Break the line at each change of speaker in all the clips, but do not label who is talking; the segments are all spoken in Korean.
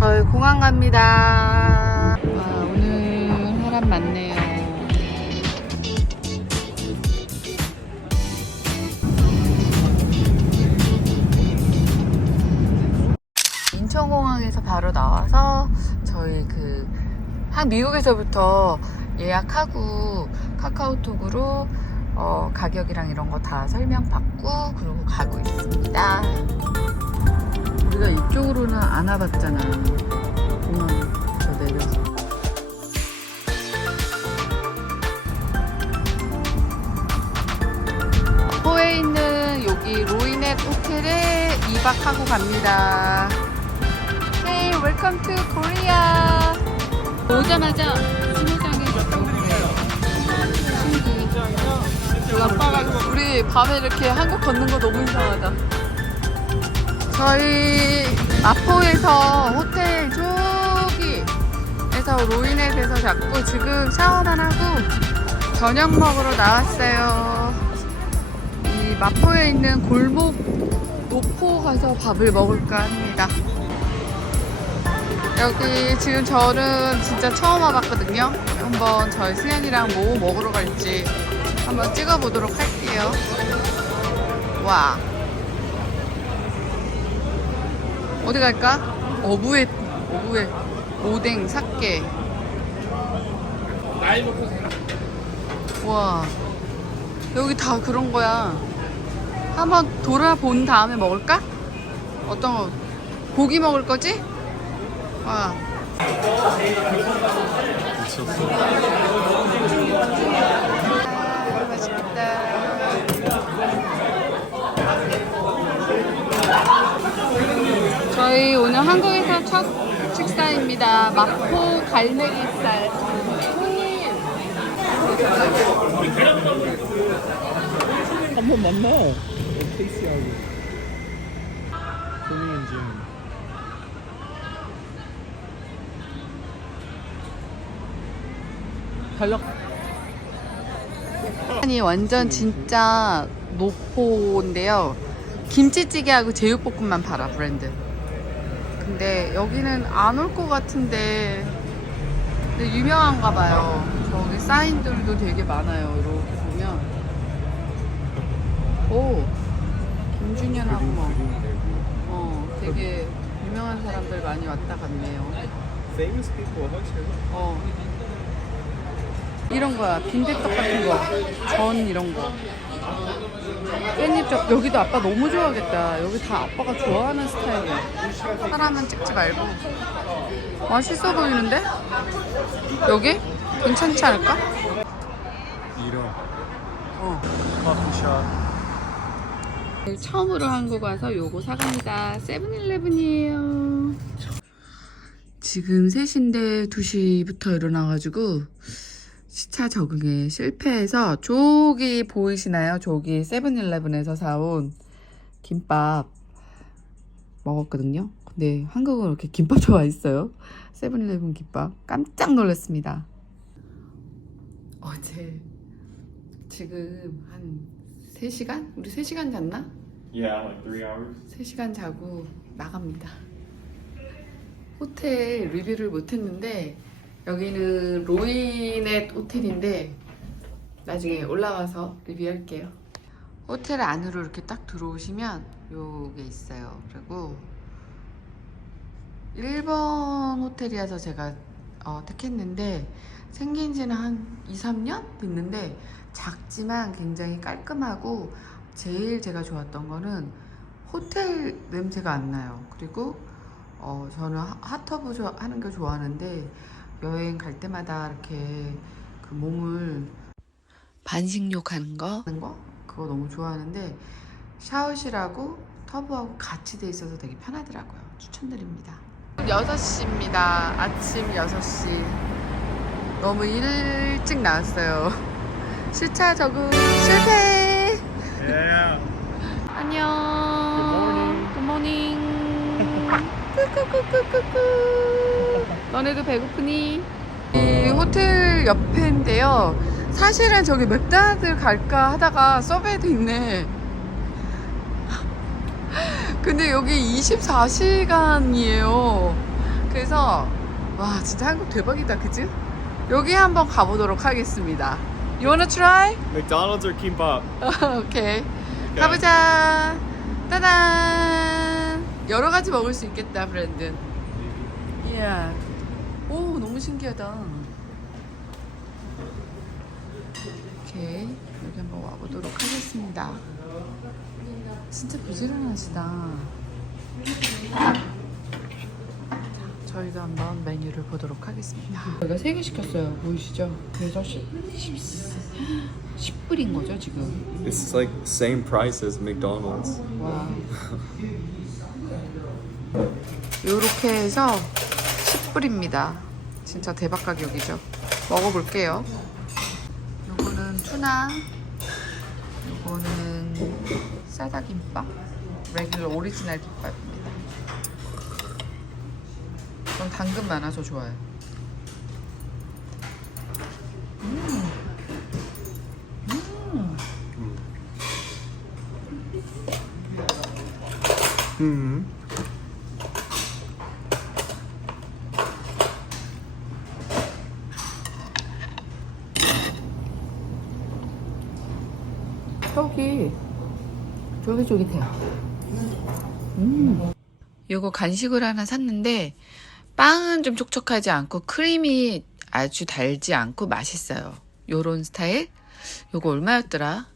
저희 공항 갑니다. 와, 오늘 사람 많네요. 인천공항에서 바로 나와서 저희 그 한 미국에서부터 예약하고 카카오톡으로 어, 가격이랑 이런 거 다 설명 받고 그러고 가고 있습니다. 우리가 이쪽으로는 안 와봤잖아. 공항 저 내려서. 포에 있는 여기 로이넷 호텔에 2박하고 갑니다. Hey, welcome to Korea. 오자마자 신호장에. 신기. 우리 밤에 이렇게 한국 걷는 거 너무 이상하다. 저희 마포에서 호텔 저기에서 로이넷에서 잡고 지금 샤워만 하고 저녁 먹으러 나왔어요. 이 마포에 있는 골목 노포 가서 밥을 먹을까 합니다. 여기 지금 저는 진짜 처음 와봤거든요. 한번 저희 승현이랑 뭐 먹으러 갈지 한번 찍어보도록 할게요. 와. 어디 갈까? 어부에, 어부에, 오뎅, 삭개.
나이 먹고.
와. 여기 다 그런 거야. 한번 돌아본 다음에 먹을까? 어떤 거? 고기 먹을 거지? 와. 아, 맛있겠다. 저희 오늘 한국에서 첫 식사입니다. 마포 갈매기살.
한번 만나. 케이스하고. 소민이 지금. 탈락.
아니 완전 진짜 노포인데요. 김치찌개하고 제육볶음만 팔아 브랜드. 근데 여기는 안 올 것 같은데 유명한가 봐요. 저기 사인들도 되게 많아요. 이렇게 보면 오 김준현하고 뭐 어, 되게 유명한 사람들 많이 왔다 갔네요. 어. 이런 거야. 빈대떡 같은 거. 전 이런 거. 깻잎 여기도 아빠 너무 좋아하겠다. 여기 다 아빠가 좋아하는 스타일이야. 사람은 찍지 말고. 맛있어 보이는데? 여기? 괜찮지 않을까?
이런
어.
커피숍.
처음으로 한국 와서 요거 사갑니다. 세븐일레븐이에요. 지금 3시인데 2시부터 일어나가지고 시차 적응에 실패해서 저기 보이시나요? 저기 세븐일레븐에서 사온 김밥 먹었거든요. 근데 한국은 이렇게 김밥 좋아 있어요. 세븐일레븐 김밥 깜짝 놀랐습니다. 어제 지금 한 3시간? 우리 3시간 잤나?
Yeah, like three hours.
3시간 자고 나갑니다. 호텔 리뷰를 못 했는데 여기는 로이넷 호텔인데 나중에 올라가서 리뷰할게요. 호텔 안으로 이렇게 딱 들어오시면 요게 있어요. 그리고 일본 호텔이라서 제가 어, 택했는데 생긴 지는 한 2, 3년 됐는데 작지만 굉장히 깔끔하고 제일 제가 좋았던 거는 호텔 냄새가 안 나요. 그리고 어, 저는 하- 핫터브 하는 거 좋아하는데 여행 갈 때마다 이렇게 그 몸을 반식욕 하는 거, 하는 거 그거 너무 좋아하는데 샤워실하고 터브하고 같이 돼 있어서 되게 편하더라고요. 추천드립니다. 6시입니다. 아침 6시. 너무 일찍 나왔어요. 시차 적응 실패!
Yeah.
안녕. 굿모닝. 꾸꾸꾸꾸꾸꾸. 너네도 배고프니? 이 호텔 옆인데요. 사실은 저기 맥다들 갈까 하다가 서베이도 있네. 근데 여기 24시간이에요. 그 해서 와 진짜 한국 대박이다 그지? 여기 한번 가보도록 하겠습니다. You wanna try?
McDonald's or kimbap?
오케이. 가보자. 따단. 여러 가지 먹을 수 있겠다, 브랜든. 이야. 오, 너무 신기하다. 오케이. 여기 한번 와보도록 하겠습니다. 진짜 부지런하시다. 저희도 한번 메뉴를 보도록 하겠습니다. 저희가 3개 시켰어요. 보이시죠? 그래서 10, 10, 10 불인 거죠, 지금.
It's like same price as McDonald's.
와. 요렇게 해서 10불입니다. 진짜 대박 가격이죠. 먹어볼게요. 요거는 투나, 요거는 싸다김밥, 레귤러 오리지널 김밥입니다. 전 당근 많아서 좋아요.
Hmm.
떡이 쫄깃쫄깃해요. 음. 요거 간식을 하나 샀는데 빵은 좀 촉촉하지 않고 크림이 아주 달지 않고 맛있어요. 요런 스타일. 요거 얼마였더라?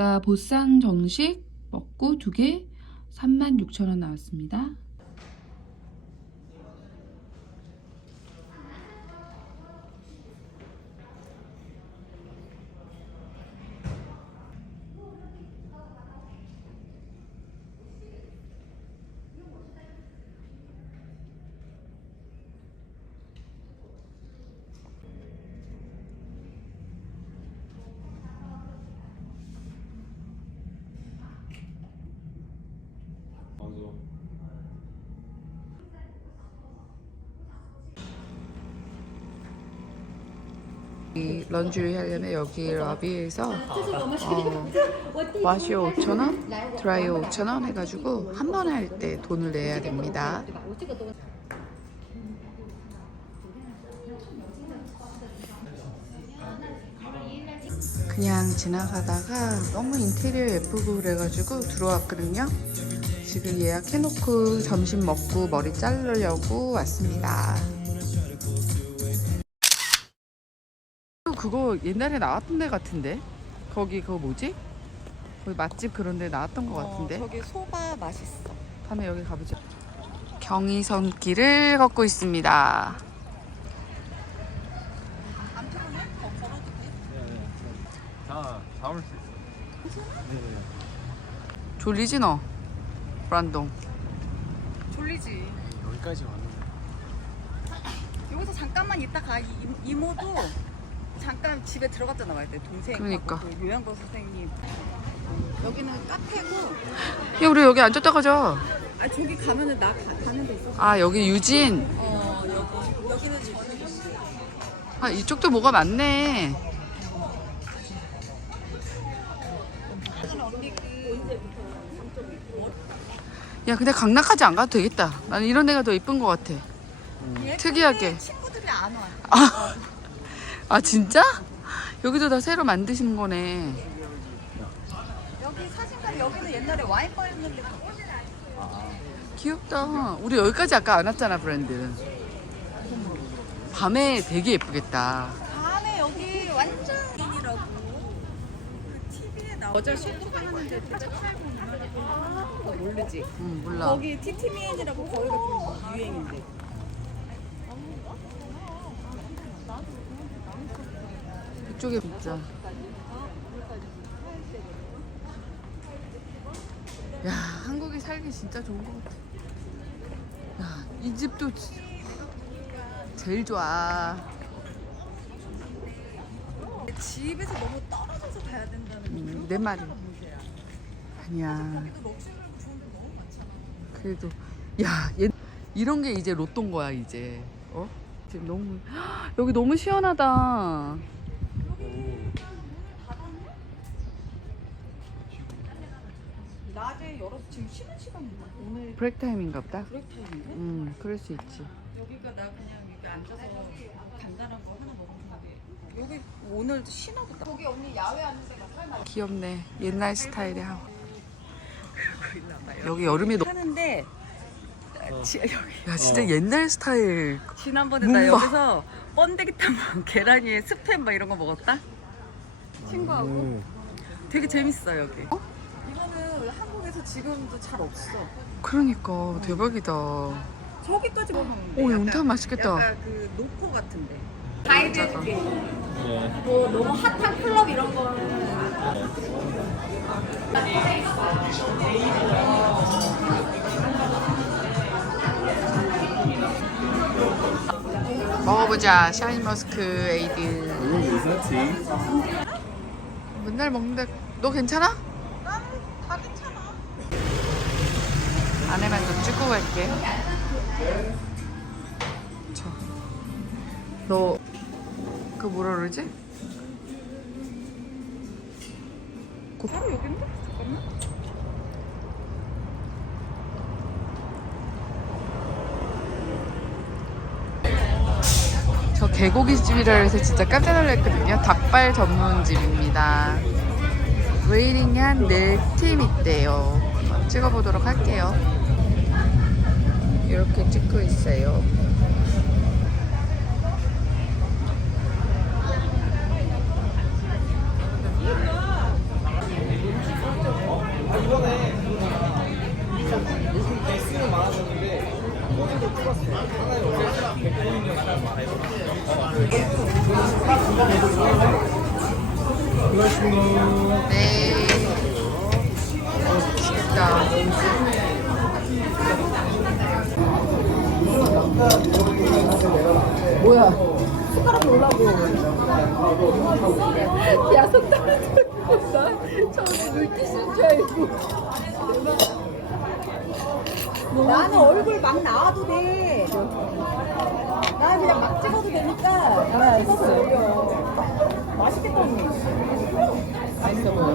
아까 보쌈 정식 먹고 두 개 36,000원 나왔습니다.
맞아.
이 런쥬리 하려면 여기 러비에서 어, 와시오 5,000원, 드라이어 5,000원 해가지고 한 번에 할때 돈을 내야 됩니다. 그냥 지나가다가 너무 인테리어 예쁘고 그래가지고 들어왔거든요. 지금 예약해놓고 점심 먹고 머리 자르려고 왔습니다. 그거 옛날에 나왔던 데 같은데? 거기 그거 뭐지? 거기 맛집 그런 데 나왔던 것 같은데?
어, 저기 소바 맛있어.
다음에 여기 가보자. 경의선길을 걷고 있습니다.
다 잡을 수 있어.
졸리지 너? 브란동.
졸리지.
여기까지 왔는데.
여기서 잠깐만 있다 가. 이, 이모도 잠깐 집에 들어갔잖아 말때 동생.
그러니까.
그 요양과 선생님. 여기는 카페고.
야 우리 여기 앉았다 가자.
아 저기 가면은 나 가, 가는 데 있어.
아 여기 유진.
어 여기 여기는 저는
아 이쪽도 뭐가 많네.
언니 그
야 근데 강남까지 안 가도 되겠다. 나는 이런 데가 더 이쁜 것 같아.
예쁜데
특이하게.
친구들이 안 와.
아 진짜? 여기도 다 새로 만드신 거네.
여기 사진관 여기는 옛날에 와인 바였는데
귀엽다. 우리 여기까지 아까 안 왔잖아 브랜드. 밤에 되게 예쁘겠다.
다음에 여기 완전 인이라고. 그 TV에 나 어제 쇼핑 하는데 대체 팔고 어, 모르지.
응 몰라.
거기 티티미엔이라고 거기가 좀 유행인데.
이쪽에 진짜. 야 한국에 살기 진짜 좋은 것 같아. 야 이 집도 지- 제일 좋아.
집에서 너무 떨어져서 가야 된다는
음, 내 말이. 아니야.
여기도 럭셔리로 좋은 데 너무 많잖아.
그래도 야 얘, 이런 게 이제 로또인 거야 이제. 어? 지금 너무 여기 너무 시원하다.
낮에 열어서 지금 쉬는 시간인가? 오늘
브레이크 타임인가 보다.
브레이크 타임인데?
음 그럴 수 있지.
여기가 나 그냥 여기 앉아서 간단한 거 하나 먹으면 돼. 여기 오늘 쉬나 보다. 거기 언니 야외 앉는 데가 설마
귀엽네. 옛날 스타일의
봐요.
여기 여름에 너...
하는데
어.
지, 여기
야 진짜
어.
옛날 스타일.
지난번에 나
뭔가.
여기서 번데기 탕 계란 위에 스팸 막 이런 거 먹었다. 친구하고
음.
되게 재밌어 여기. 이거는 한국에서 지금도 잘 없어.
그러니까 대박이다. 오
저기까지 먹으면
엄청 맛있겠다.
약간 그 노포 같은데.
네.
뭐 너무 핫한 클럽 이런 거는
먹어보자 샤인머스크 에이드.
Ooh, is that tea?
맨날 먹는데 너 괜찮아?
다 괜찮아.
안에만 좀 찍고 갈게. 저. 너, 그 뭐라 그러지?
바로 여긴데? 잠깐만.
저 개고기집이라 해서 진짜 깜짝 놀랐거든요. 닭발 전문집입니다. 웨이링한 네팀 있대요. 한번 찍어보도록 할게요. 이렇게 찍고 있어요. 뭐야?
야 속담을 듣고서 처음에 물티슈인 줄 알고. 나는 얼굴 막 나와도 돼. 나는 그냥 막 찍어도 되니까. 찍어서 올려 맛있겠다. 언니
맛있어 보여.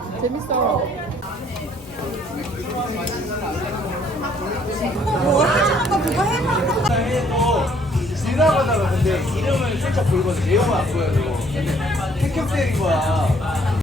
재밌어.
뭐 해주는 거 그거 해봐.
지나가다가 근데 이름을 살짝 보이거든 내용은 안 보여도 근데 택형 때린 거야